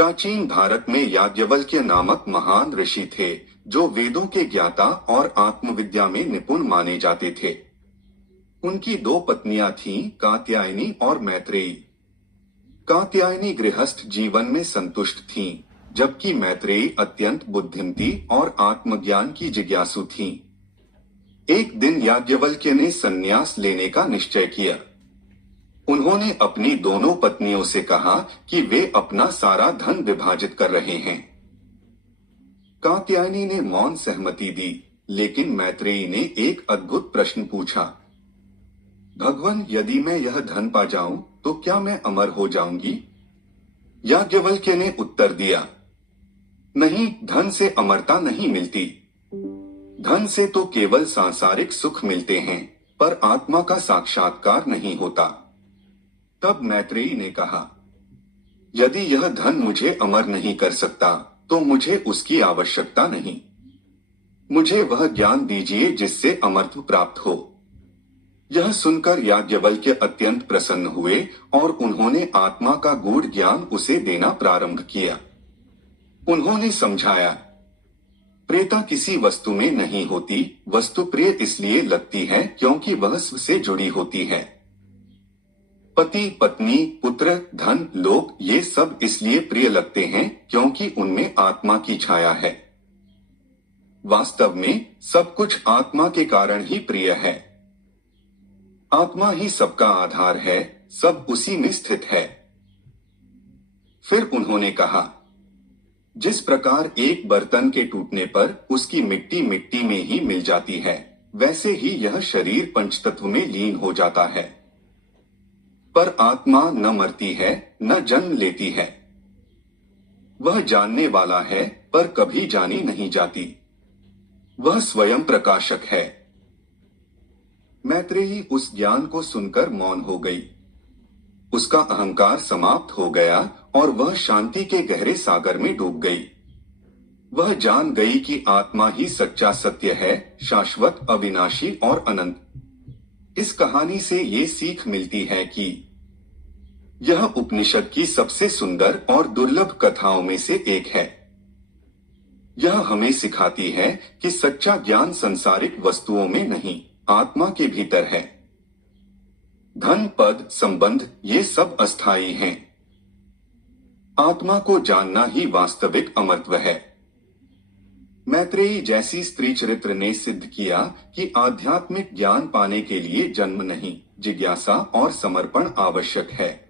प्राचीन भारत में याज्ञवल्क्य नामक महान ऋषि थे जो वेदों के ज्ञाता और आत्मविद्या में निपुण माने जाते थे। उनकी दो पत्नियां थीं, कात्यायनी और मैत्रेयी। कात्यायनी गृहस्थ जीवन में संतुष्ट थीं, जबकि मैत्रेयी अत्यंत बुद्धिमती और आत्मज्ञान की जिज्ञासु थीं। एक दिन याज्ञवल्क्य ने संन्यास लेने का निश्चय किया। उन्होंने अपनी दोनों पत्नियों से कहा कि वे अपना सारा धन विभाजित कर रहे हैं। कात्यायनी ने मौन सहमति दी, लेकिन मैत्रेयी ने एक अद्भुत प्रश्न पूछा। भगवान, यदि मैं यह धन पा जाऊं तो क्या मैं अमर हो जाऊंगी? याज्ञवल्क्य ने उत्तर दिया, नहीं, धन से अमरता नहीं मिलती। धन से तो केवल सांसारिक सुख मिलते हैं, पर आत्मा का साक्षात्कार नहीं होता। तब मैत्रेयी ने कहा, यदि यह धन मुझे अमर नहीं कर सकता तो मुझे उसकी आवश्यकता नहीं। मुझे वह ज्ञान दीजिए जिससे अमरत्व प्राप्त हो। यह सुनकर याज्ञवल्क्य अत्यंत प्रसन्न हुए और उन्होंने आत्मा का गूढ़ ज्ञान उसे देना प्रारंभ किया। उन्होंने समझाया, प्रियता किसी वस्तु में नहीं होती, वस्तु प्रिय इसलिए लगती है क्योंकि वह स्व से जुड़ी होती है। पति, पत्नी, पुत्र, धन, लोक, ये सब इसलिए प्रिय लगते हैं क्योंकि उनमें आत्मा की छाया है। वास्तव में सब कुछ आत्मा के कारण ही प्रिय है। आत्मा ही सबका आधार है, सब उसी में स्थित है। फिर उन्होंने कहा, जिस प्रकार एक बर्तन के टूटने पर उसकी मिट्टी मिट्टी में ही मिल जाती है, वैसे ही यह शरीर पंचतत्व में लीन हो जाता है। पर आत्मा न मरती है, न जन्म लेती है। वह जानने वाला है, पर कभी जानी नहीं जाती। वह स्वयं प्रकाशक है। मैत्रेयी उस ज्ञान को सुनकर मौन हो गई। उसका अहंकार समाप्त हो गया और वह शांति के गहरे सागर में डूब गई। वह जान गई कि आत्मा ही सच्चा सत्य है, शाश्वत, अविनाशी और अनंत। इस कहानी से ये सीख मिलती है कि यह उपनिषद की सबसे सुंदर और दुर्लभ कथाओं में से एक है। यह हमें सिखाती है कि सच्चा ज्ञान सांसारिक वस्तुओं में नहीं, आत्मा के भीतर है। धन, पद, संबंध, ये सब अस्थायी हैं। आत्मा को जानना ही वास्तविक अमरत्व है। मैत्रेयी जैसी स्त्री चरित्र ने सिद्ध किया कि आध्यात्मिक ज्ञान पाने के लिए जन्म नहीं, जिज्ञासा और समर्पण आवश्यक है।